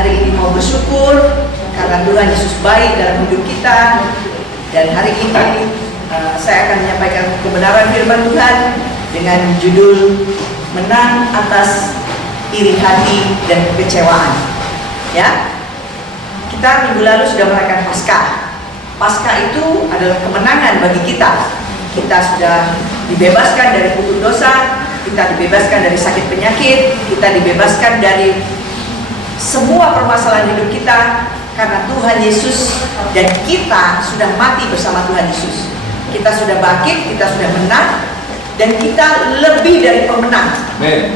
hari ini mau bersyukur karena Tuhan Yesus baik dalam hidup kita. Dan hari ini saya akan menyampaikan kebenaran firman Tuhan dengan judul Menang Atas Iri Hati dan Kekecewaan. Ya, kita minggu lalu sudah merayakan Paskah. Paskah itu adalah kemenangan bagi kita. Kita sudah dibebaskan dari kutuk dosa, kita dibebaskan dari sakit penyakit, kita dibebaskan dari semua permasalahan hidup kita karena Tuhan Yesus, dan kita sudah mati bersama Tuhan Yesus. Kita sudah bangkit, kita sudah menang, dan kita lebih dari pemenang.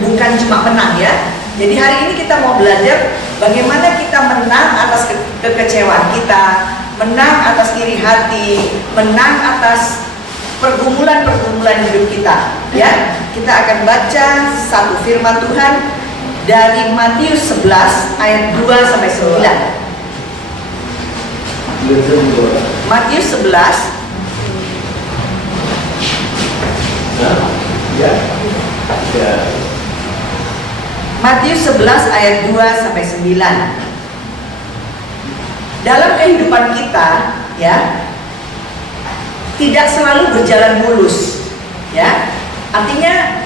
Bukan cuma menang ya. Jadi hari ini kita mau belajar bagaimana kita menang atas kekecewaan kita, menang atas iri hati, menang atas pergumulan-pergumulan hidup kita. Ya, kita akan baca satu firman Tuhan dari Matius 11 ayat 2 sampai 9. Matius 11 Matius 11 ayat 2 sampai 9. Dalam kehidupan kita, ya, tidak selalu berjalan mulus, ya. Artinya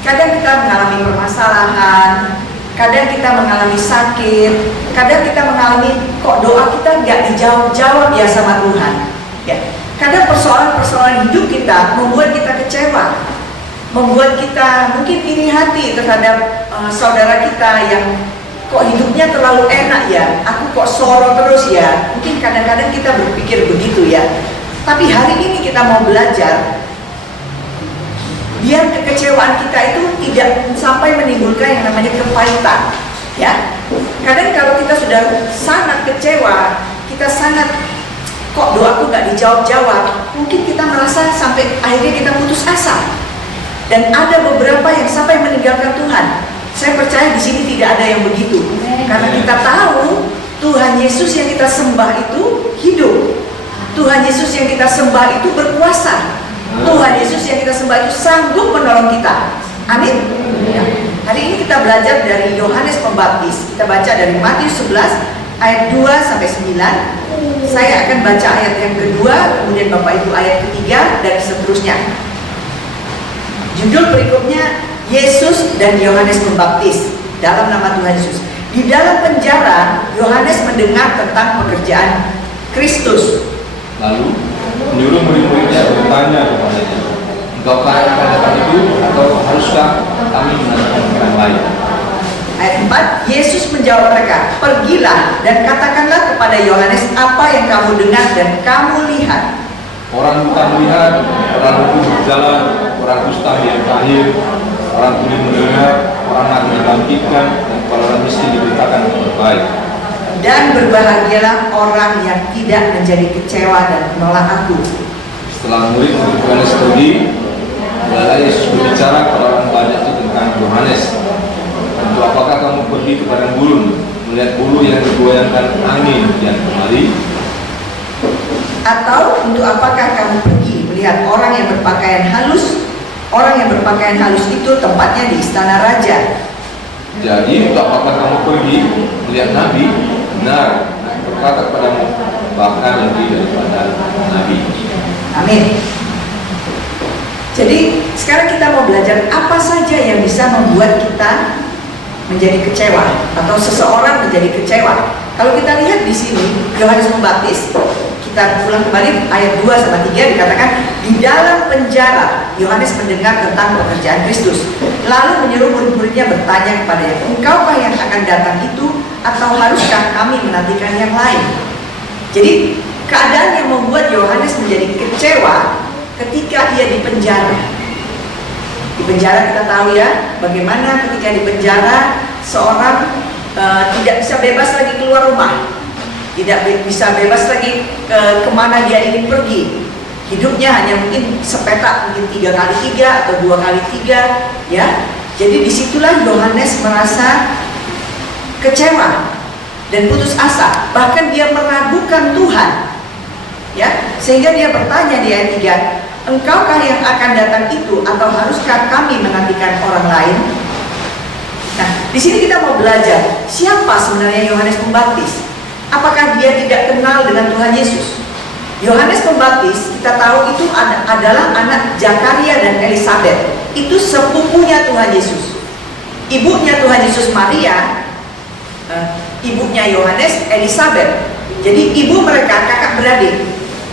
kadang kita mengalami permasalahan, kadang kita mengalami sakit, kadang kita mengalami kok doa kita nggak dijawab-jawab ya sama Tuhan. Ya. Kadang persoalan-persoalan hidup kita membuat kita kecewa, membuat kita mungkin iri hati terhadap saudara kita yang kok hidupnya terlalu enak ya, aku kok soro terus ya. Mungkin kadang-kadang kita berpikir begitu ya. Tapi hari ini kita mau belajar biar kekecewaan kita itu tidak sampai menimbulkan yang namanya kepahitan, ya. Kadang kalau kita sudah sangat kecewa, kita sangat kok doaku gak dijawab-jawab, mungkin kita merasa sampai akhirnya kita putus asa. Dan ada beberapa yang sampai meninggalkan Tuhan. Saya percaya di sini tidak ada yang begitu, karena kita tahu Tuhan Yesus yang kita sembah itu hidup. Tuhan Yesus yang kita sembah itu berkuasa. Tuhan Yesus yang kita sembah itu sanggup menolong kita. Amin. Ya. Hari ini kita belajar dari Yohanes Pembaptis. Kita baca dari Matius 11 ayat 2 sampai 9. Saya akan baca ayat yang kedua, kemudian Bapak Ibu ayat ketiga, dan seterusnya. Judul berikutnya Yesus dan Yohanes Pembaptis dalam nama Tuhan Yesus. Di dalam penjara, Yohanes mendengar tentang pekerjaan Kristus. Lalu menyuruh murid-muridnya bertanya kepadanya, "Engkaukah yang akan datang itu, atau haruskah kami menanyakan orang lain?" Ayat 4, Yesus menjawab mereka, "Pergilah dan katakanlah kepada Yohanes apa yang kamu dengar dan kamu lihat. Orang buta melihat, orang lumpuh berjalan, orang kusta yang lahir, orang tuli mendengar, orang mati dibangkitkan, dan kepala orang miskin diberitakan kabar baik. Dan berbahagialah orang yang tidak menjadi kecewa dan menolak aku." Setelah murid-murid Yohanes pergi, mulailah Yesus berbicara kepada orang banyak itu tentang Yohanes. "Untuk apakah kamu pergi ke padang gurun, melihat bulu yang digoyangkan angin kian kemari? Atau untuk apakah kamu pergi melihat orang yang berpakaian halus? Orang yang berpakaian halus itu tempatnya di istana raja. Jadi untuk apakah kamu pergi melihat nabi? Benar, aku berkata kepadamu, bahkan lebih daripada nabi." Amin. Jadi sekarang kita mau belajar apa saja yang bisa membuat kita menjadi kecewa atau seseorang menjadi kecewa. Kalau kita lihat di sini Yohanes Pembaptis, kita ulang kembali ayat 2 sama 3 dikatakan, di dalam penjara Yohanes mendengar tentang pekerjaan Kristus. Lalu menyuruh murid-muridnya bertanya kepadanya, "Engkaukah yang akan datang itu, atau haruskah kami menantikan yang lain?" Jadi keadaan yang membuat Yohanes menjadi kecewa ketika ia di penjara. Di penjara kita tahu ya, bagaimana ketika di penjara seorang tidak bisa bebas lagi keluar rumah, tidak bisa bebas lagi kemana dia ingin pergi. Hidupnya hanya mungkin sepetak, mungkin 3x3 atau 2x3, ya. Jadi disitulah Yohanes merasa kecewa dan putus asa, bahkan dia meragukan Tuhan, ya, sehingga dia bertanya di ayat 3, "Engkaukah yang akan datang itu, atau haruskah kami menantikan orang lain?" Nah, di sini kita mau belajar siapa sebenarnya Yohanes Pembaptis. Apakah dia tidak kenal dengan Tuhan Yesus? Yohanes Pembaptis kita tahu itu adalah anak Zakaria dan Elisabet. Itu sepupunya Tuhan Yesus. Ibunya Tuhan Yesus Maria, ibunya Yohanes Elisabet. Jadi ibu mereka kakak beradik.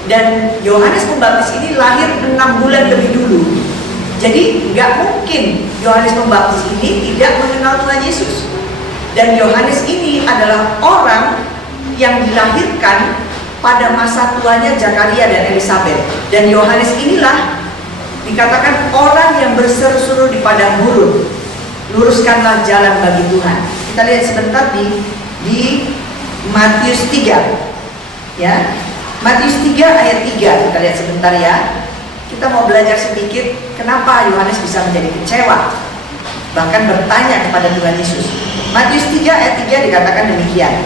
Dan Yohanes Pembaptis ini lahir 6 bulan lebih dulu. Jadi nggak mungkin Yohanes Pembaptis ini tidak mengenal Tuhan Yesus. Dan Yohanes ini adalah orang yang dilahirkan pada masa tuanya Zakaria dan Elisabet. Dan Yohanes inilah dikatakan orang yang berseru-seru di padang gurun, luruskanlah jalan bagi Tuhan. Kita lihat sebentar di Matius 3, ya. Matius 3 ayat 3 kita lihat sebentar ya. Kita mau belajar sedikit kenapa Yohanes bisa menjadi kecewa, bahkan bertanya kepada Tuhan Yesus. Matius 3 ayat 3 dikatakan demikian.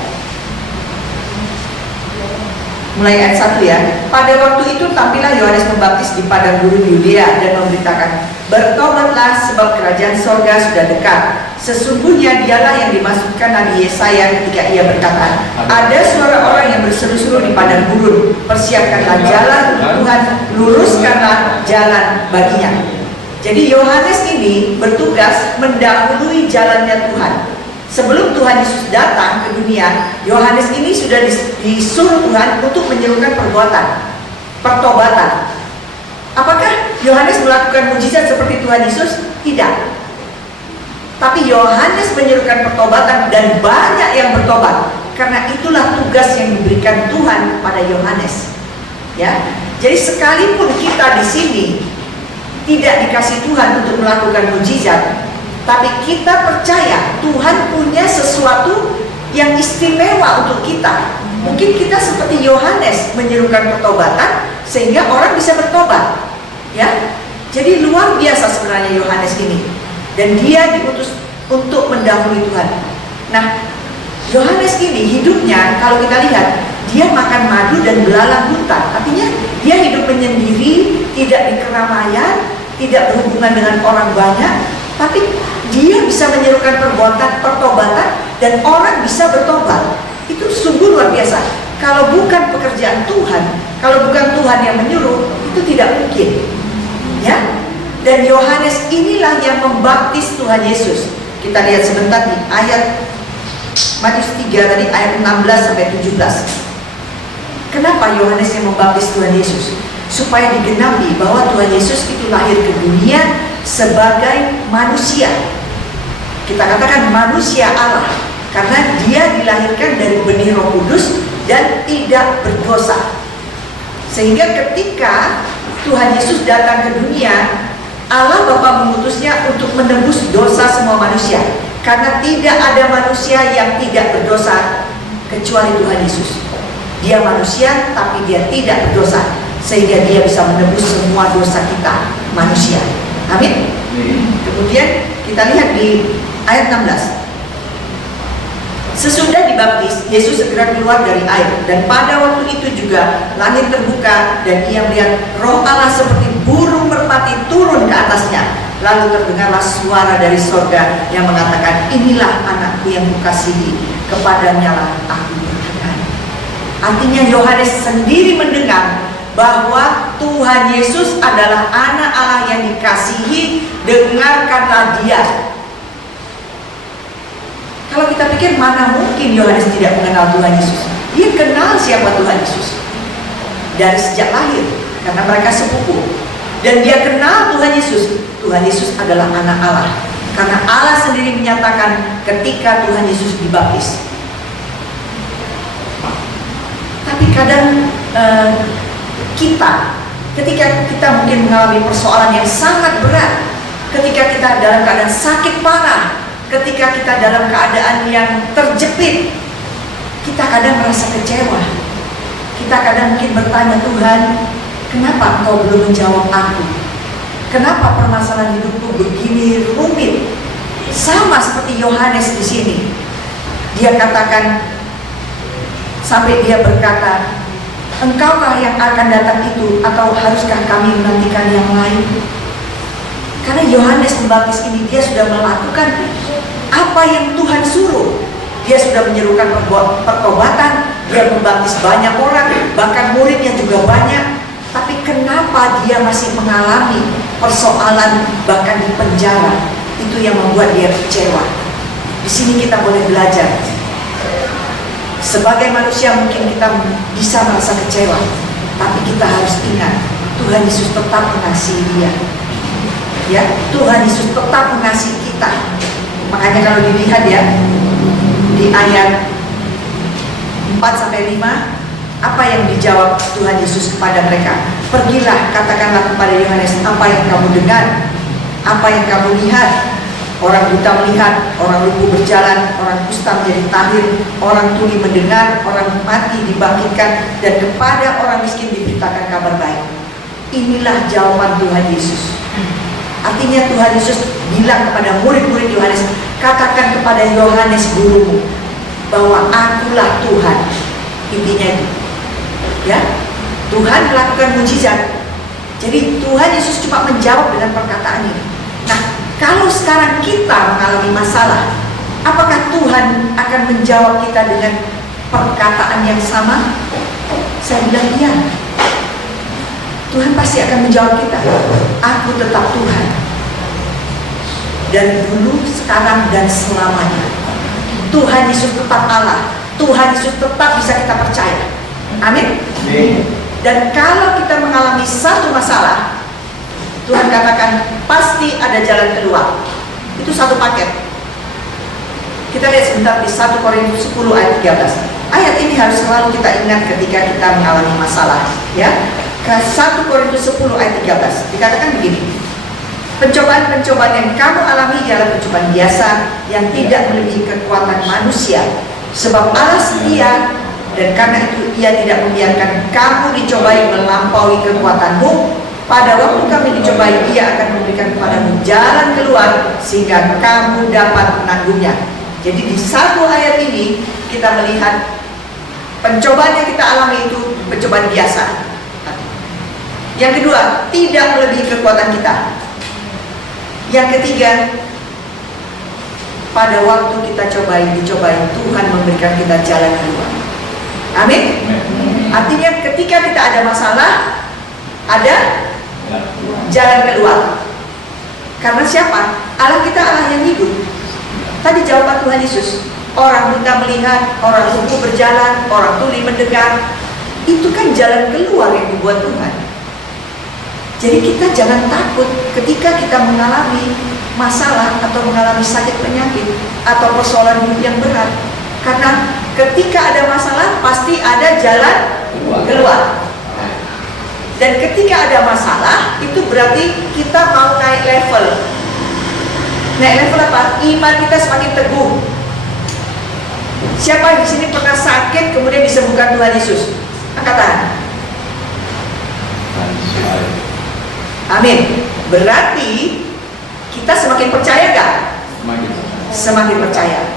Mulai ayat 1 ya. Pada waktu itu tampillah Yohanes Pembaptis di padang gurun Yudea dan memberitakan, bertobatlah sebab kerajaan sorga sudah dekat. Sesungguhnya dialah yang dimaksudkan Nabi Yesaya ketika ia berkata, ada suara orang yang berseru-seru di padang gurun, persiapkanlah jalan untuk Tuhan, luruskanlah jalan baginya. Jadi Yohanes ini bertugas mendahului jalannya Tuhan. Sebelum Tuhan Yesus datang ke dunia, Yohanes ini sudah disuruh Tuhan untuk menyerukan pertobatan. Apakah Yohanes melakukan mujizat seperti Tuhan Yesus? Tidak. Tapi Yohanes menyerukan pertobatan dan banyak yang bertobat. Karena itulah tugas yang diberikan Tuhan kepada Yohanes. Ya. Jadi sekalipun kita di sini tidak dikasih Tuhan untuk melakukan mujizat, tapi kita percaya Tuhan punya sesuatu yang istimewa untuk kita. Mungkin kita seperti Yohanes menyerukan pertobatan sehingga orang bisa bertobat. Ya, jadi luar biasa sebenarnya Yohanes ini. Dan dia diutus untuk mendahului Tuhan. Nah, Yohanes ini hidupnya kalau kita lihat, dia makan madu dan belalang hutan. Artinya dia hidup menyendiri, tidak di keramaian, tidak berhubungan dengan orang banyak, tapi dia bisa menyerukan pertobatan dan orang bisa bertobat. Itu sungguh luar biasa. Kalau bukan pekerjaan Tuhan, kalau bukan Tuhan yang menyuruh, itu tidak mungkin. Ya. Dan Yohanes inilah yang membaptis Tuhan Yesus. Kita lihat sebentar di ayat Matius 3 tadi ayat 16 sampai 17. Kenapa Yohanes yang membaptis Tuhan Yesus? Supaya digenapi bahwa Tuhan Yesus itu lahir ke dunia sebagai manusia. Kita katakan manusia Allah, karena dia dilahirkan dari benih Roh Kudus dan tidak berdosa. Sehingga ketika Tuhan Yesus datang ke dunia, Allah Bapa mengutusnya untuk menebus dosa semua manusia. Karena tidak ada manusia yang tidak berdosa kecuali Tuhan Yesus. Dia manusia tapi dia tidak berdosa, sehingga dia bisa menebus semua dosa kita manusia. Amin. Kemudian kita lihat di ayat 16. Sesudah dibaptis, Yesus segera keluar dari air, dan pada waktu itu juga langit terbuka dan ia melihat Roh Allah seperti burung merpati turun ke atasnya. Lalu terdengarlah suara dari sorga yang mengatakan, inilah anakku yang kukasihi, kepadanya lah aku berkenan. Artinya Yohanes sendiri mendengar bahwa Tuhan Yesus adalah anak Allah yang dikasihi, dengarkanlah dia. Kalau kita pikir mana mungkin Yohanes tidak mengenal Tuhan Yesus? Dia kenal siapa Tuhan Yesus dari sejak lahir, karena mereka sepupu. Dan dia kenal Tuhan Yesus. Tuhan Yesus adalah anak Allah, karena Allah sendiri menyatakan ketika Tuhan Yesus dibaptis. Tapi kadang ketika kita mungkin mengalami persoalan yang sangat berat, ketika kita dalam keadaan sakit parah, ketika kita dalam keadaan yang terjepit, kita kadang merasa kecewa. Kita kadang mungkin bertanya, Tuhan, kenapa Engkau belum menjawab aku? Kenapa permasalahan hidupku begini rumit? Sama seperti Yohanes di sini. Dia katakan, sampai dia berkata, Engkaukah yang akan datang itu, atau haruskah kami menantikan yang lain? Karena Yohanes Pembaptis ini dia sudah melakukan apa yang Tuhan suruh. Dia sudah menyerukan pertobatan, dia membaptis banyak orang, bahkan muridnya juga banyak. Tapi kenapa dia masih mengalami persoalan bahkan di penjara? Itu yang membuat dia kecewa. Di sini kita boleh belajar. Sebagai manusia mungkin kita bisa merasa kecewa, tapi kita harus ingat Tuhan Yesus tetap mengasihi dia. Ya, Tuhan Yesus tetap mengasihi kita. Makanya kalau dilihat ya di ayat 4-5, apa yang dijawab Tuhan Yesus kepada mereka? Pergilah, katakanlah kepada Yohanes apa yang kamu dengar, apa yang kamu lihat. Orang buta melihat, orang lumpuh berjalan, orang kusta menjadi tahir, orang tuli mendengar, orang mati dibangkitkan, dan kepada orang miskin diberitakan kabar baik. Inilah jawaban Tuhan Yesus. Artinya Tuhan Yesus bilang kepada murid-murid Yohanes, katakan kepada Yohanes gurumu bahwa akulah Tuhan. Intinya itu, ya, Tuhan melakukan mujizat. Jadi Tuhan Yesus cuma menjawab dengan perkataan ini. Nah, kalau sekarang kita mengalami masalah, apakah Tuhan akan menjawab kita dengan perkataan yang sama? Saya bilang iya. Tuhan pasti akan menjawab kita. Aku tetap Tuhan. Dari dulu, sekarang, dan selamanya. Tuhan Yesus tetap Allah. Tuhan Yesus tetap bisa kita percaya. Amin. Dan kalau kita mengalami satu masalah, Tuhan katakan pasti ada jalan keluar. Itu satu paket. Kita lihat sebentar di 1 Korintus 10 ayat 13. Ayat ini harus selalu kita ingat ketika kita mengalami masalah, ya. 1 Korintus 10 ayat 13 dikatakan begini, pencobaan-pencobaan yang kamu alami ialah pencobaan biasa yang tidak melebihi kekuatan manusia. Sebab Allah setia, dan karena itu Ia tidak membiarkan kamu dicobai melampaui kekuatanmu. Pada waktu kami dicobai, Ia akan memberikan kepadamu jalan keluar sehingga kamu dapat menanggungnya. Jadi di satu ayat ini kita melihat pencobaan yang kita alami itu pencobaan biasa. Yang kedua, tidak melebihi kekuatan kita. Yang ketiga, pada waktu kita dicobai, Tuhan memberikan kita jalan keluar. Amin. Artinya ketika kita ada masalah, ada jalan keluar. Karena siapa? Allah kita Allah yang hidup. Tadi jawaban Tuhan Yesus, orang buta melihat, orang lumpuh berjalan, orang tuli mendengar. Itu kan jalan keluar yang dibuat Tuhan. Jadi kita jangan takut ketika kita mengalami masalah atau mengalami sakit penyakit atau persoalan hidup yang berat. Karena ketika ada masalah pasti ada jalan keluar. Dan ketika ada masalah itu berarti kita mau naik level. Naik level apa? Iman kita semakin teguh. Siapa di sini pernah sakit kemudian disembuhkan Tuhan Yesus? Angkat tangan. Amin. Berarti kita semakin percaya gak? Semakin percaya.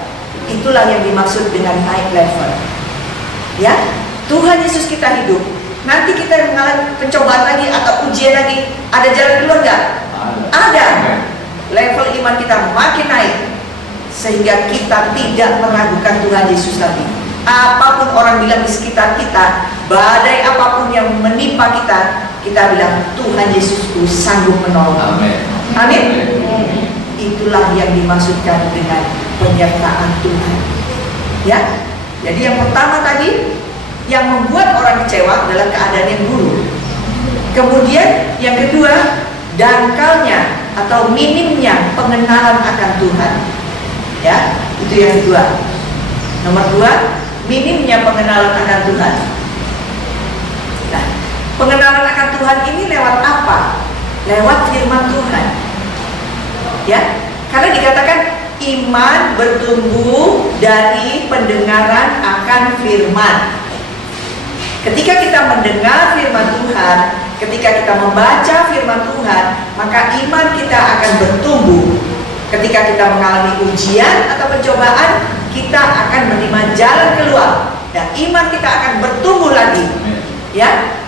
Itulah yang dimaksud dengan naik level. Ya, Tuhan Yesus kita hidup. Nanti kita mengalami pencobaan lagi atau ujian lagi, ada jalan keluar gak? Ada. Level iman kita makin naik sehingga kita tidak meragukan Tuhan Yesus lagi. Apapun orang bilang di sekitar kita, badai apapun yang menimpa kita, kita bilang Tuhan Yesusku sanggup menolong. Amin. Amin. Itulah yang dimaksudkan dengan penyertaan Tuhan. Ya. Jadi yang pertama tadi, yang membuat orang kecewa adalah keadaan yang buruk. Kemudian yang kedua, dangkalnya atau minimnya pengenalan akan Tuhan. Ya, itu yang kedua. Nomor 2, minimnya pengenalan akan Tuhan. Nah, pengenalan akan Tuhan ini lewat apa? Lewat firman Tuhan. Ya, karena dikatakan iman bertumbuh dari pendengaran akan firman. Ketika kita mendengar firman Tuhan, ketika kita membaca firman Tuhan, maka iman kita akan bertumbuh. Ketika kita mengalami ujian atau pencobaan, kita akan menerima jalan keluar dan iman kita akan bertumbuh lagi. Ya,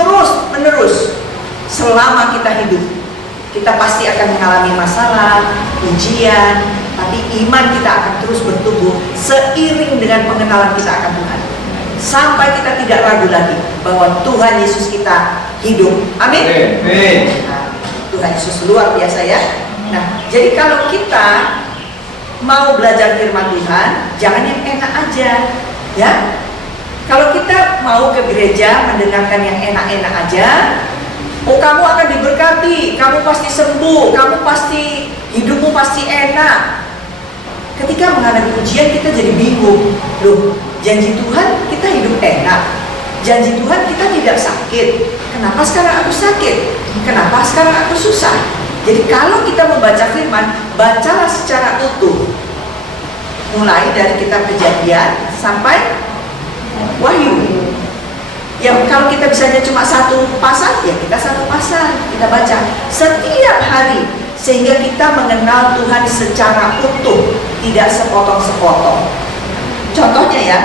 terus menerus selama kita hidup. Kita pasti akan mengalami masalah, ujian, tapi iman kita akan terus bertumbuh seiring dengan pengenalan kita akan Tuhan. Sampai kita tidak ragu lagi bahwa Tuhan Yesus kita hidup. Amin. Nah, Tuhan Yesus luar biasa ya. Nah, jadi kalau kita mau belajar firman Tuhan, jangan yang enak aja, ya. Kalau kita mau ke gereja mendengarkan yang enak-enak aja, oh kamu akan diberkati, kamu pasti sembuh, kamu pasti hidupmu pasti enak. Ketika menghadapi ujian kita jadi bingung. Loh, janji Tuhan kita hidup enak, janji Tuhan kita tidak sakit. Kenapa sekarang aku sakit? Kenapa sekarang aku susah? Jadi kalau kita membaca firman, bacalah secara utuh, mulai dari kitab Kejadian sampai Wahyu. Yang kalau kita bisanya cuma satu pasal, ya kita satu pasal kita baca setiap hari, sehingga kita mengenal Tuhan secara utuh, tidak sepotong-sepotong. Contohnya ya,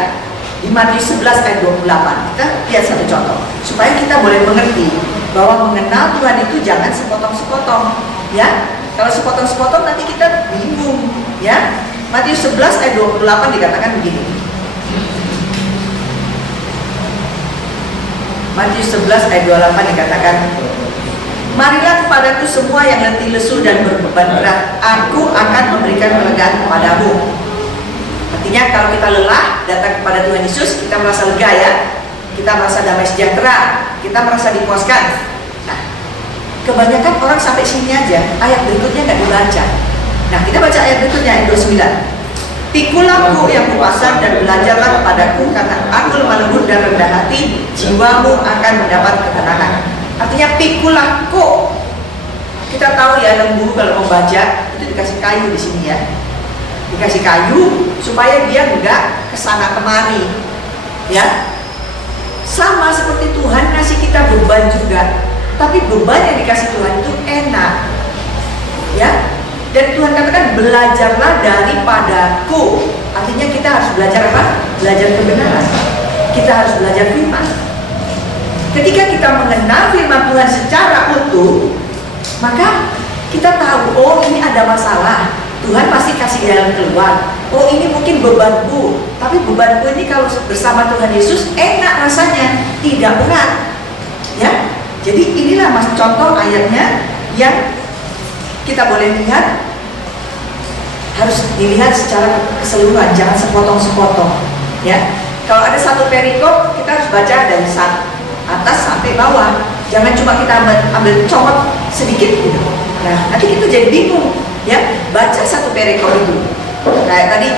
di Matius 11 ayat 28, kita lihat satu contoh supaya kita boleh mengerti bahwa mengenal Tuhan itu jangan sepotong-sepotong, ya. Kalau sepotong-sepotong nanti kita bingung, ya. Matius 11 ayat 28 dikatakan begini. Matius 11 ayat 28 dikatakan, marilah kepadaku semua yang letih lesu dan berbeban berat, aku akan memberikan kelegaan kepadamu. Artinya kalau kita lelah datang kepada Tuhan Yesus, kita merasa lega ya, kita merasa damai sejahtera, kita merasa dipuaskan. Nah, kebanyakan orang sampai sini aja, ayat berikutnya nggak dibaca. Nah, kita baca ayat berikutnya, ayat 29. Pikulah yang kuasa dan belajarlah kepadaku, karena aku lemah lembut dan rendah hati, jiwamu akan mendapat ketenangan. Artinya pikulah kok. Kita tahu ya, lembu kalau membaca itu dikasih kayu di sini ya, dikasih kayu supaya dia enggak kesana kemari, ya. Sama seperti Tuhan ngasih kita beban juga, tapi beban yang dikasih Tuhan itu enak, ya. Dan Tuhan katakan belajarlah daripadaku. Artinya kita harus belajar apa? Belajar kebenaran. Kita harus belajar firman. Ketika kita mengenal firman Tuhan secara utuh, maka kita tahu, oh ini ada masalah, Tuhan pasti kasih jalan keluar. Oh ini mungkin bebanku, tapi bebanku ini kalau bersama Tuhan Yesus enak rasanya, tidak berat, ya. Jadi inilah mas contoh ayatnya yang kita boleh lihat, harus dilihat secara keseluruhan, jangan sepotong-sepotong, ya. Kalau ada satu perikop, kita harus baca dari atas sampai bawah, jangan cuma kita ambil comot sedikit gitu. Nah, nanti kita jadi bingung, ya. Baca satu perikop itu, kayak tadi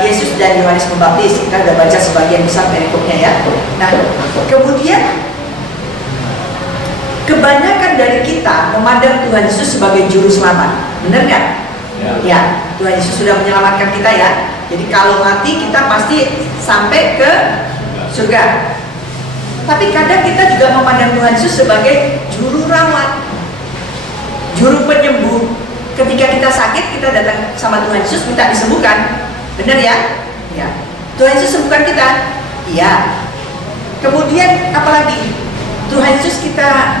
Yesus dan Yohanes Pembaptis, kita udah baca sebagian besar perikopnya ya. Nah, kemudian kebanyakan dari kita memandang Tuhan Yesus sebagai juru selamat, benar nggak? Ya, Tuhan Yesus sudah menyelamatkan kita ya. Jadi kalau mati kita pasti sampai ke surga. Tapi kadang kita juga memandang Tuhan Yesus sebagai juru rawat, juru penyembuh. Ketika kita sakit, kita datang sama Tuhan Yesus minta disembuhkan, benar ya? Ya. Tuhan Yesus sembuhkan kita, iya. Kemudian apalagi? Tuhan Yesus kita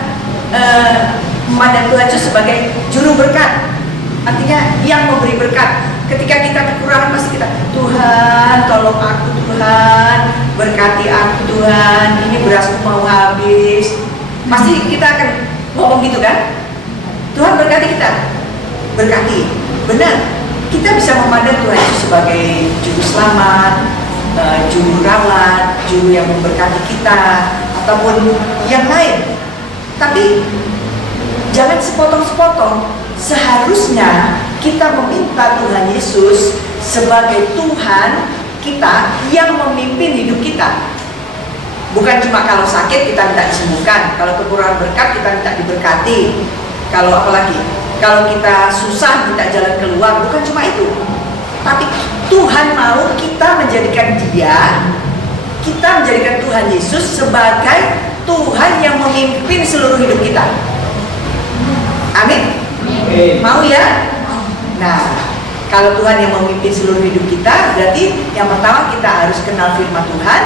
memandang Tuhan Yesus sebagai juru berkat, artinya yang memberi berkat. Ketika kita kekurangan pasti kita, Tuhan tolong aku, Tuhan berkati aku, Tuhan ini berasku mau habis. Pasti kita akan ngomong gitu kan? Tuhan berkati kita, berkati. Benar, kita bisa memandang Tuhan Yesus sebagai juru selamat, juru rawat, juru yang memberkati kita, ataupun yang lain. Tapi jangan sepotong-sepotong. Seharusnya kita meminta Tuhan Yesus sebagai Tuhan kita yang memimpin hidup kita. Bukan cuma kalau sakit kita minta disembuhkan, kalau kekurangan berkat kita minta diberkati, kalau apalagi kalau kita susah minta jalan keluar. Bukan cuma itu, tapi Tuhan mau kita menjadikan menjadikan Tuhan Yesus sebagai Tuhan yang memimpin seluruh hidup kita. Amin. Mau ya? Nah, kalau Tuhan yang memimpin seluruh hidup kita, berarti yang pertama kita harus kenal firman Tuhan.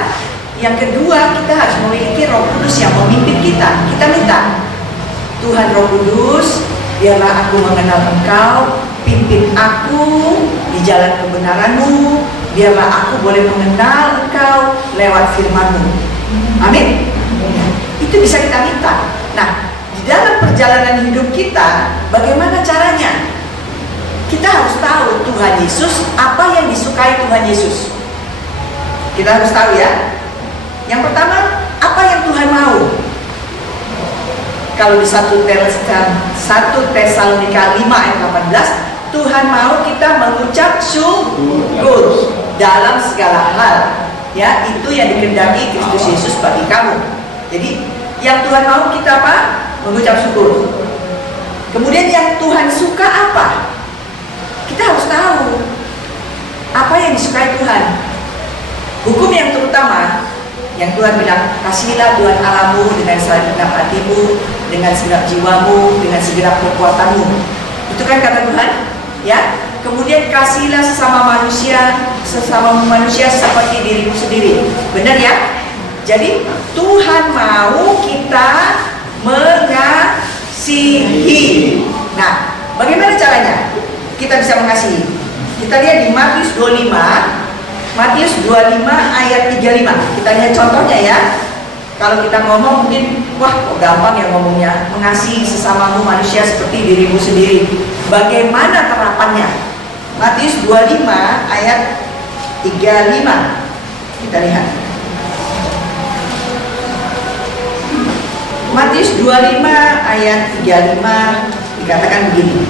Yang kedua, kita harus memiliki Roh Kudus yang memimpin kita. Kita minta Tuhan Roh Kudus, biarlah aku mengenal Engkau, pimpin aku di jalan kebenaran-Mu, biarlah aku boleh mengenal Engkau lewat firman-Mu. Amin. Itu bisa kita minta. Nah, di dalam perjalanan hidup kita, bagaimana caranya? Kita harus tahu Tuhan Yesus, apa yang disukai Tuhan Yesus. Kita harus tahu ya. Yang pertama, apa yang Tuhan mau? Kalau di 1 Tesalonika 5 ayat 18, Tuhan mau kita mengucap syukur dalam segala hal. Ya, itu yang dikehendaki Kristus Yesus bagi kamu. Jadi, yang Tuhan mau kita apa? Mengucap syukur. Kemudian yang Tuhan suka apa? Kita harus tahu apa yang disukai Tuhan. Hukum yang terutama, yang Tuhan bilang, kasihilah Tuhan Allahmu dengan segenap hatimu, dengan segenap jiwamu, dengan segenap kekuatanmu. Itu kan kata Tuhan, ya. Kemudian kasihilah sesama manusia seperti dirimu sendiri. Benar ya? Jadi Tuhan mau kita mengasihi. Nah, bagaimana caranya kita bisa mengasihi? Kita lihat di Matius 25 ayat 35. Kita lihat contohnya ya. Kalau kita ngomong mungkin, wah kok gampang ya ngomongnya. Mengasihi sesamamu manusia seperti dirimu sendiri. Bagaimana terapannya? Matius 25 ayat 35. Kita lihat. Matius 25 ayat 35 dikatakan begini.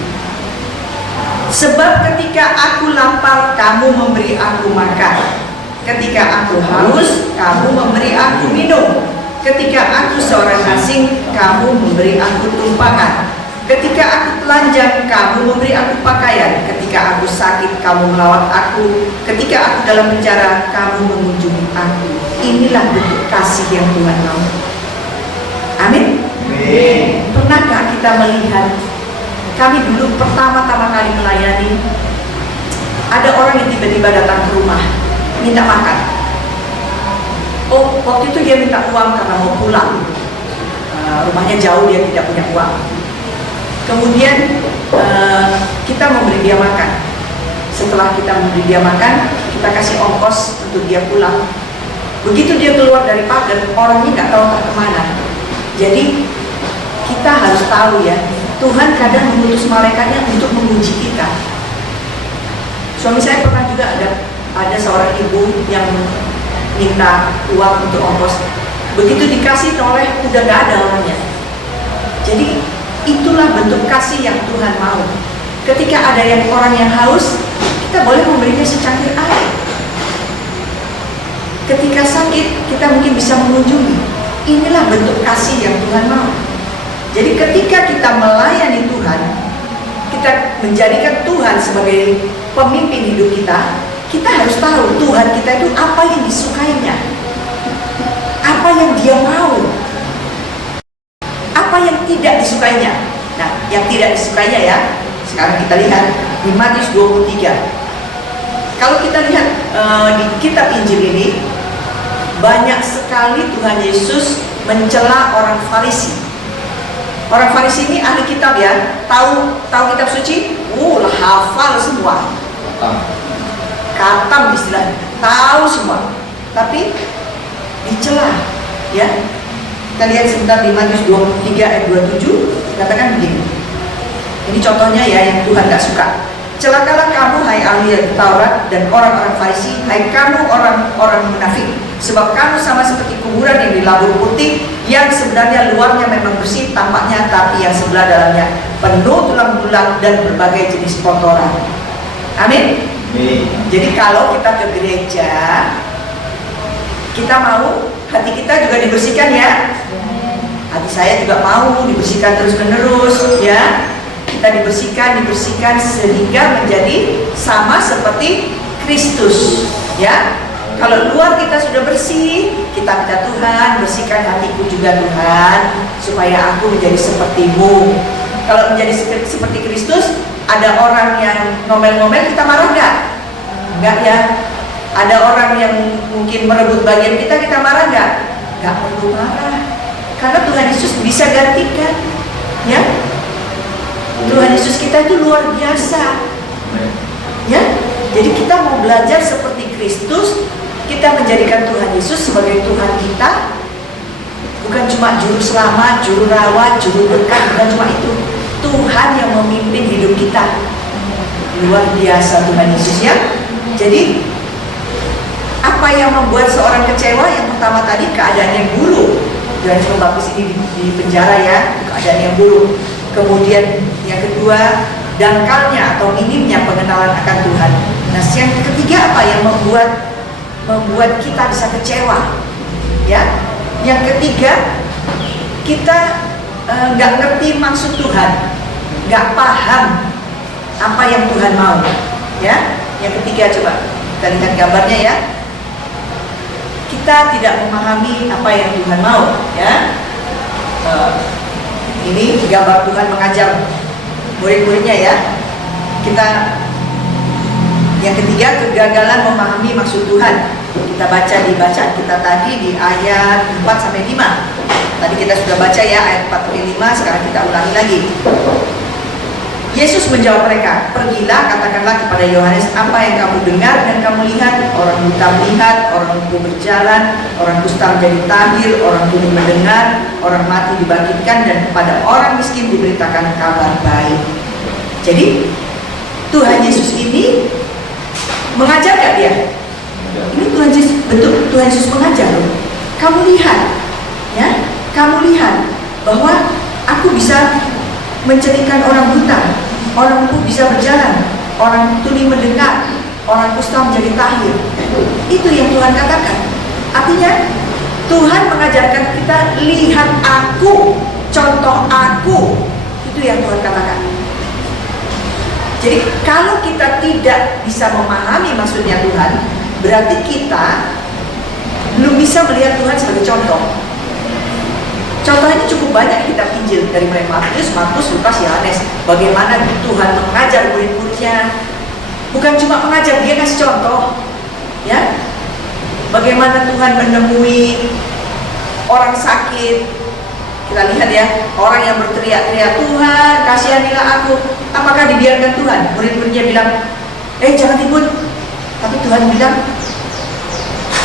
Sebab ketika aku lapar, kamu memberi aku makan. Ketika aku haus, kamu memberi aku minum. Ketika aku seorang asing, kamu memberi aku tumpangan. Ketika aku telanjang, kamu memberi aku pakaian. Ketika aku sakit, kamu merawat aku. Ketika aku dalam penjara, kamu mengunjungi aku. Inilah bentuk kasih yang Tuhan mau. Amin. Pernahkah kita melihat, kami dulu pertama-tama kali melayani, ada orang yang tiba-tiba datang ke rumah minta makan. Oh, waktu itu dia minta uang karena mau pulang. Rumahnya jauh, dia tidak punya uang. Kemudian kita memberi dia makan. Setelah kita memberi dia makan, kita kasih ongkos untuk dia pulang. Begitu dia keluar dari pagar, orangnya nggak tahu entah kemana. Jadi kita harus tahu ya, Tuhan kadang mengutus malaikatnya untuk menguji kita. Suami saya pernah juga ada seorang ibu yang minta uang untuk ongkos. Begitu dikasih oleh, udah gak ada orangnya. Jadi itulah bentuk kasih yang Tuhan mau. Ketika ada orang yang haus, kita boleh memberinya secangkir air. Ketika sakit, kita mungkin bisa mengunjungi. Inilah bentuk kasih yang Tuhan mau. Jadi ketika kita melayani Tuhan, kita menjadikan Tuhan sebagai pemimpin hidup kita, kita harus tahu Tuhan kita itu apa yang disukainya, apa yang Dia mau, apa yang tidak disukainya. Nah, yang tidak disukainya ya, sekarang kita lihat di Matius 23. Kalau kita lihat di kitab Injil ini, banyak sekali Tuhan Yesus mencela orang Farisi. Orang Farisi ini ahli kitab ya, tahu kitab suci, hafal semua, katam istilahnya, tahu semua, tapi dicela ya. Kita lihat sebentar di Matius 23 ayat 27, katakan begini. Ini contohnya ya yang Tuhan gak suka. Celakalah kamu hai ahli Taurat dan orang-orang Farisi, hai kamu orang-orang munafik, sebab kamu sama seperti kuburan yang dilabur putih, yang sebenarnya luarnya memang bersih tampaknya, tapi yang sebelah dalamnya penuh tulang belulang dan berbagai jenis kotoran. Amin. Jadi kalau kita ke gereja, kita mau hati kita juga dibersihkan ya. Hati saya juga mau dibersihkan terus-menerus ya. Kita dibersihkan sehingga menjadi sama seperti Kristus ya. Kalau luar kita sudah bersih, kita minta Tuhan, bersihkan hatiku juga Tuhan, supaya aku menjadi seperti-Mu. Kalau menjadi seperti Kristus, ada orang yang ngomel-ngomel, kita marah nggak? Nggak ya. Ada orang yang mungkin merebut bagian kita marah nggak? Nggak perlu marah, karena Tuhan Yesus bisa gantikan ya. Tuhan Yesus kita itu luar biasa. Ya, jadi kita mau belajar seperti Kristus, kita menjadikan Tuhan Yesus sebagai Tuhan kita, bukan cuma juru selamat, juru rawat, juru berkat, bukan cuma itu. Tuhan yang memimpin hidup kita. Luar biasa Tuhan Yesus ya. Jadi apa yang membuat seorang kecewa? Yang pertama tadi keadaan yang buruk. Jangan cuma baptis ini di penjara ya, keadaan yang buruk. Kemudian yang kedua, dangkalnya atau minimnya pengenalan akan Tuhan. Nah, yang ketiga apa yang membuat kita bisa kecewa? Ya, yang ketiga kita nggak ngerti maksud Tuhan, nggak paham apa yang Tuhan mau. Ya, yang ketiga coba kita lihat gambarnya ya. Kita tidak memahami apa yang Tuhan mau. Ya, ini gambar Tuhan mengajar murid-muridnya ya. Yang ketiga, kegagalan memahami maksud Tuhan. Kita baca di bacaan kita tadi di ayat 4-5. Tadi kita sudah baca ya ayat 4-5, sekarang kita ulangi lagi. Yesus menjawab mereka, "Pergilah, katakanlah kepada Yohanes apa yang kamu dengar dan kamu lihat. Orang buta melihat, orang lumpuh berjalan, orang kusta menjadi tahir, orang tuli mendengar, orang mati dibangkitkan, dan kepada orang miskin diberitakan kabar baik." Jadi Tuhan Yesus ini mengajar gak dia? Ini Tuhan Yesus, bentuk Tuhan Yesus mengajar loh. Kamu lihat, ya, kamu lihat bahwa aku bisa menceritakan orang buta, orang lumpuh bisa berjalan, orang tuli mendengar, orang kusta menjadi tahir. Itu yang Tuhan katakan. Artinya Tuhan mengajarkan kita lihat aku, contoh aku. Itu yang Tuhan katakan. Jadi kalau kita tidak bisa memahami maksudnya Tuhan, berarti kita belum bisa melihat Tuhan sebagai contoh. Contohnya cukup banyak kita Injil dari mulai Matius, Markus, Lukas, Yohanes. Bagaimana Tuhan mengajar murid-muridnya. Bukan cuma mengajar, dia kasih contoh. Ya, bagaimana Tuhan menemui orang sakit. Kita lihat ya, orang yang berteriak-teriak, "Tuhan, kasihanilah aku." Apakah dibiarkan Tuhan? Murid-muridnya bilang, "Jangan ribut." Tapi Tuhan bilang,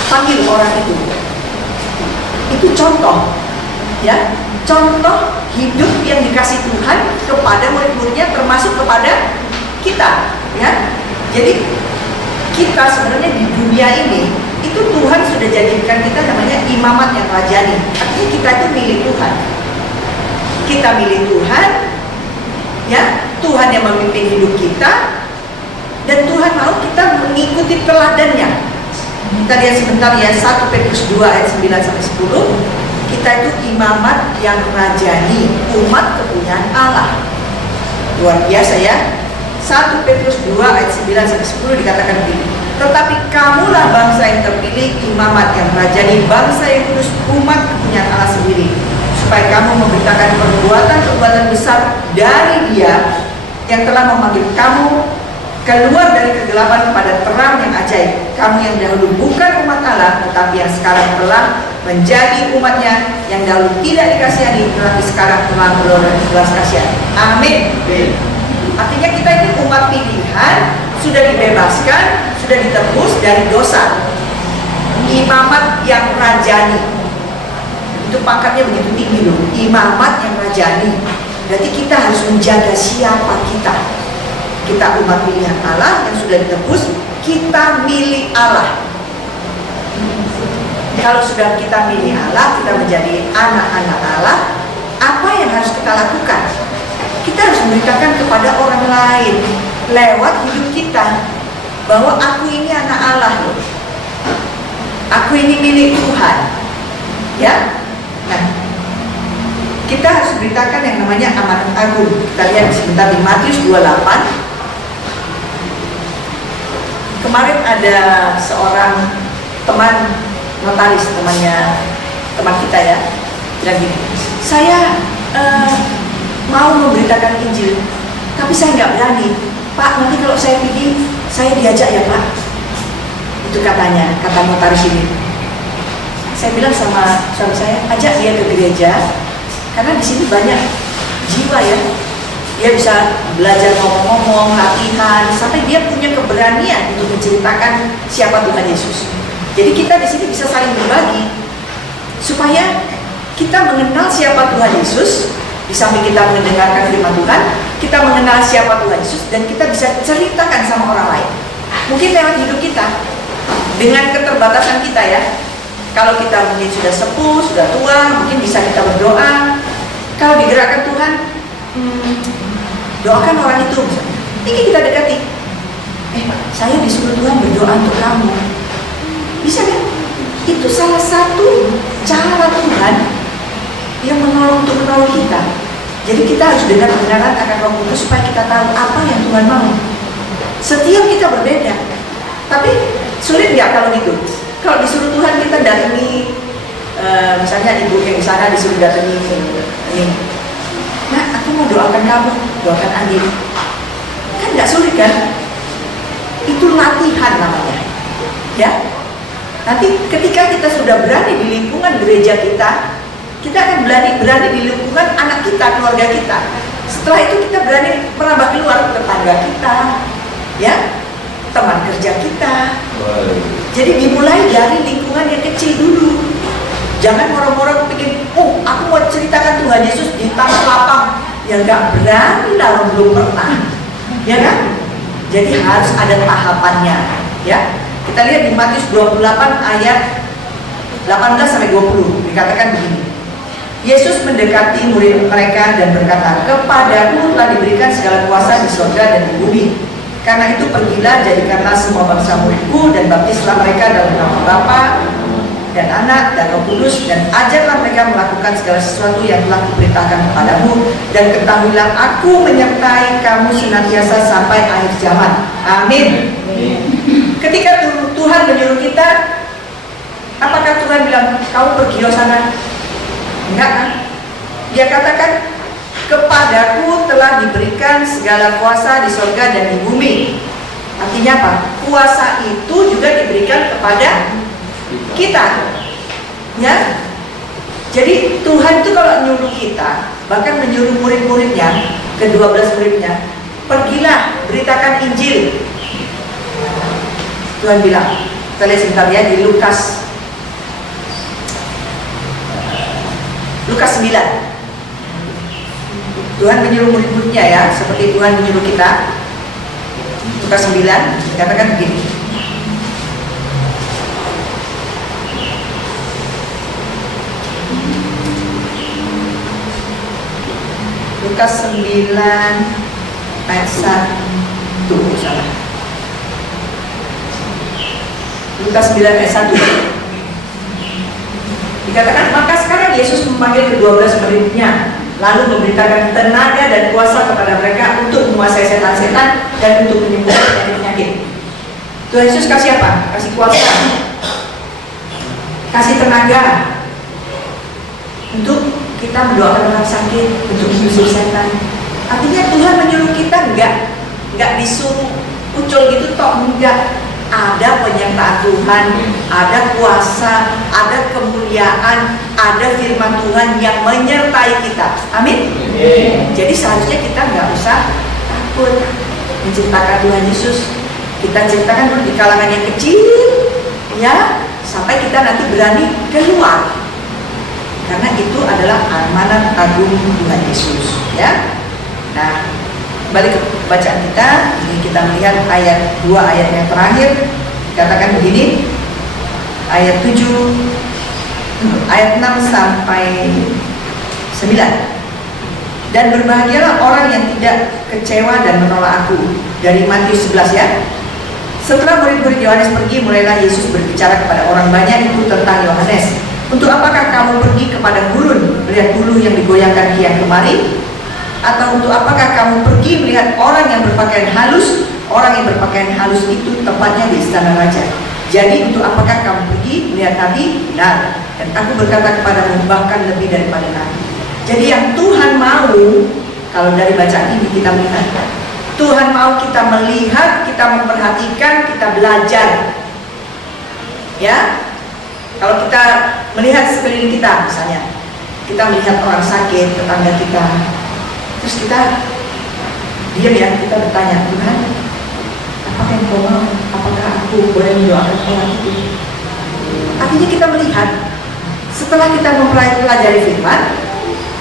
"Panggil orang itu." Itu contoh. Ya, contoh hidup yang dikasih Tuhan kepada murid-muridnya, termasuk kepada kita. Ya, jadi kita sebenarnya di dunia ini itu Tuhan sudah jadikan kita namanya imamat yang rajani. Artinya kita itu milik Tuhan. Kita milik Tuhan, ya, Tuhan yang memimpin hidup kita, dan Tuhan mau kita mengikuti teladannya. Kita lihat sebentar ya, 1 Petrus 2 ayat 9-10. Kita itu imamat yang rajani, umat kepunyaan Allah. Luar biasa ya. 1 Petrus 2 ayat 9-10 dikatakan begini, "Tetapi kamulah bangsa yang terpilih, imamat yang rajani, bangsa yang kudus, umat kepunyaan Allah sendiri, supaya kamu memberitakan perbuatan-perbuatan besar dari Dia yang telah memanggil kamu keluar dari kegelapan kepada terang yang ajaib. Kamu yang dahulu bukan umat Allah, tetapi yang sekarang telah menjadi umatnya, yang dahulu tidak dikasihani, tetapi sekarang telah beroleh belas kasihan." Amin. Artinya kita ini umat pilihan, sudah dibebaskan, sudah ditebus dari dosa. Imamat yang rajani. Itu pangkatnya begitu tinggi loh. Imamat yang rajani. Berarti kita harus menjaga siapa kita. Kita umat pilihan Allah yang sudah ditebus, kita milik Allah. Kalau sudah kita milik Allah, kita menjadi anak-anak Allah, apa yang harus kita lakukan? Kita harus memberitakan kepada orang lain lewat hidup kita bahwa aku ini anak Allah loh. Aku ini milik Tuhan. Ya. Nah, kita harus beritakan yang namanya amanat agung. Kita lihat sebentar di Matius 28. Kemarin ada seorang teman notaris, teman kita ya, bilang gini, "Saya mau memberitakan Injil, tapi saya nggak berani. Pak, nanti kalau saya pergi, saya diajak ya Pak." Itu katanya, kata notaris ini. Saya bilang sama suami saya, ajak dia ke gereja, karena di sini banyak jiwa ya, Dia bisa belajar ngomong-ngomong, latihan, sampai dia punya keberanian untuk menceritakan siapa Tuhan Yesus. Jadi kita di sini bisa saling berbagi supaya kita mengenal siapa Tuhan Yesus. Di samping kita mendengarkan firman Tuhan, kita mengenal siapa Tuhan Yesus dan kita bisa ceritakan sama orang lain. Mungkin lewat hidup kita, dengan keterbatasan kita ya. Kalau kita mungkin sudah sepuh, sudah tua, mungkin bisa kita berdoa. Kalau digerakkan Tuhan, doakan orang itu misalnya. Ini kita dekati. Saya disuruh Tuhan berdoa untuk kamu. Bisa kan? Itu salah satu cara Tuhan yang untuk menolong kita. Jadi kita harus dengar kebenaran akan Roh Kudus supaya kita tahu apa yang Tuhan mau. Setiap kita berbeda. Tapi sulit nggak kalau gitu? Kalau disuruh Tuhan kita datangi, misalnya ibu yang di sana disuruh datangi ini, nah aku mau doakan kamu, doakan Andi. Kan nggak sulit kan? Itu latihan namanya, ya. Nanti ketika kita sudah berani di lingkungan gereja kita akan berani di lingkungan anak kita, keluarga kita. Setelah itu kita berani merambah keluar tetangga kita, ya, teman kerja kita. Jadi dimulai dari lingkungan yang kecil dulu. Jangan orang-orang pikir, aku mau ceritakan Tuhan Yesus di tanah lapang. Ya nggak berani lah, belum pernah, ya kan? Jadi harus ada tahapannya, ya. Kita lihat di Matius 28 ayat 18-20 dikatakan begini. Yesus mendekati murid mereka dan berkata, "Kepadaku telah diberikan segala kuasa di surga dan di bumi. Karena itu pergilah, jadikanlah semua bangsa muridku dan baptislah mereka dalam nama Bapa dan Anak dan Roh Kudus, dan ajarlah mereka melakukan segala sesuatu yang telah kuperintahkan kepadamu, dan ketahuilah aku menyertai kamu senantiasa sampai akhir zaman." Amin. Ketika Tuhan menyuruh kita, apakah Tuhan bilang kamu pergi ke sana? Enggak kan? Dia katakan, "Kepadaku telah diberikan segala kuasa di surga dan di bumi." Artinya apa? Kuasa itu juga diberikan kepada kita, ya. Jadi Tuhan itu kalau nyuruh kita, bahkan menyuruh murid-muridnya, ke-12 muridnya, "Pergilah, beritakan Injil." Tuhan bilang, kita lihat sebentar ya di Lukas 9. Tuhan menyuruh murid-muridnya ya, seperti Tuhan menyuruh kita. Lukas 9 dikatakan begini. Lukas 9 ayat 1. Salah. Lukas 9 ayat 1. Dikatakan, maka sekarang Yesus memanggil ke-12 muridnya, lalu memberitakan tenaga dan kuasa kepada mereka untuk menguasai setan-setan dan untuk menyembuhkan penyakit-penyakit. Tuhan Yesus kasih apa? Kasih kuasa, kasih tenaga untuk kita mendoakan orang sakit, untuk mengusir setan. Artinya Tuhan menyuruh kita enggak disuruh ucul gitu toh, enggak. Ada penyertaan Tuhan, ada kuasa, ada kemuliaan, ada firman Tuhan yang menyertai kita. Amin. Jadi seharusnya kita nggak usah takut menceritakan Tuhan Yesus. Kita ceritakan dulu di kalangan yang kecil, ya, sampai kita nanti berani keluar. Karena itu adalah amanat agung Tuhan Yesus, ya. Nah, balik ke bacaan kita, ini kita melihat ayat 2 ayat yang terakhir, dikatakan begini, ayat 7, ayat 6 sampai 9. Dan berbahagialah orang yang tidak kecewa dan menolak aku, dari Matius 11 ya. Setelah murid-murid Yohanes pergi, mulailah Yesus berbicara kepada orang banyak itu tentang Yohanes. "Untuk apakah kamu pergi kepada gurun melihat buluh yang digoyangkan kian kemari? Atau untuk apakah kamu pergi melihat orang yang berpakaian halus? Orang yang berpakaian halus itu tempatnya di istana raja. Jadi untuk apakah kamu pergi melihat nabi? Benar. Dan aku berkata kepadamu, bahkan lebih daripada nabi." Jadi yang Tuhan mau, kalau dari bacaan ini kita melihat, Tuhan mau kita melihat, kita memperhatikan, kita belajar. Ya, kalau kita melihat sekeliling kita, misalnya kita melihat orang sakit, tetangga kita, terus kita diam ya, kita bertanya, Tuhan, apakah Engkau mau? Apakah aku boleh mendoakan orang itu? Artinya kita melihat, setelah kita mempelajari firman,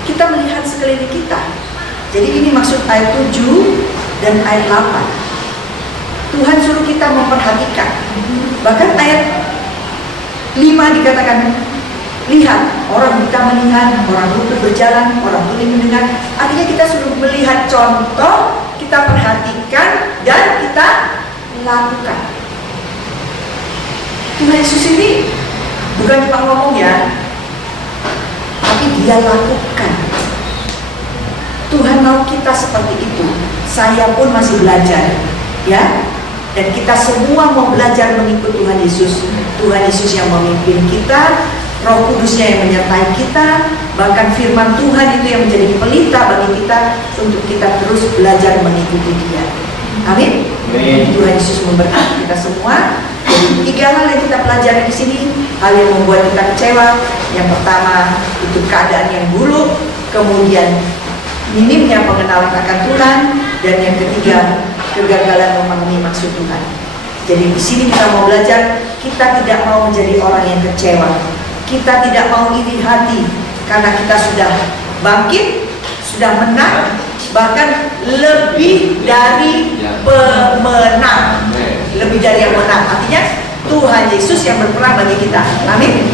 kita melihat sekeliling kita. Jadi ini maksud ayat 7 dan ayat 8. Tuhan suruh kita memperhatikan. Bahkan ayat 5 dikatakan, lihat, orang buta melihat, orang lumpuh berjalan, orang tuli mendengar. Artinya kita suruh melihat contoh, kita perhatikan, dan kita lakukan. Tuhan Yesus ini bukan cuma ngomong ya, tapi dia lakukan. Tuhan mau kita seperti itu. Saya pun masih belajar, ya. Dan kita semua mau belajar mengikut Tuhan Yesus. Tuhan Yesus yang memimpin kita, Roh Kudusnya yang menyertai kita, bahkan firman Tuhan itu yang menjadi pelita bagi kita untuk kita terus belajar mengikuti Dia. Amin. Tuhan Yesus memberkati kita semua. Jadi 3 hal yang kita pelajari di sini, hal yang membuat kita kecewa. Yang pertama itu keadaan yang buruk, kemudian minimnya pengenalan akan Tuhan, dan yang ketiga kegagalan memahami maksud Tuhan. Jadi di sini kita mau belajar, kita tidak mau menjadi orang yang kecewa. Kita tidak mau iri hati karena kita sudah bangkit, sudah menang, bahkan lebih dari pemenang. Lebih dari yang menang. Artinya Tuhan Yesus yang berperang bagi kita. Amin.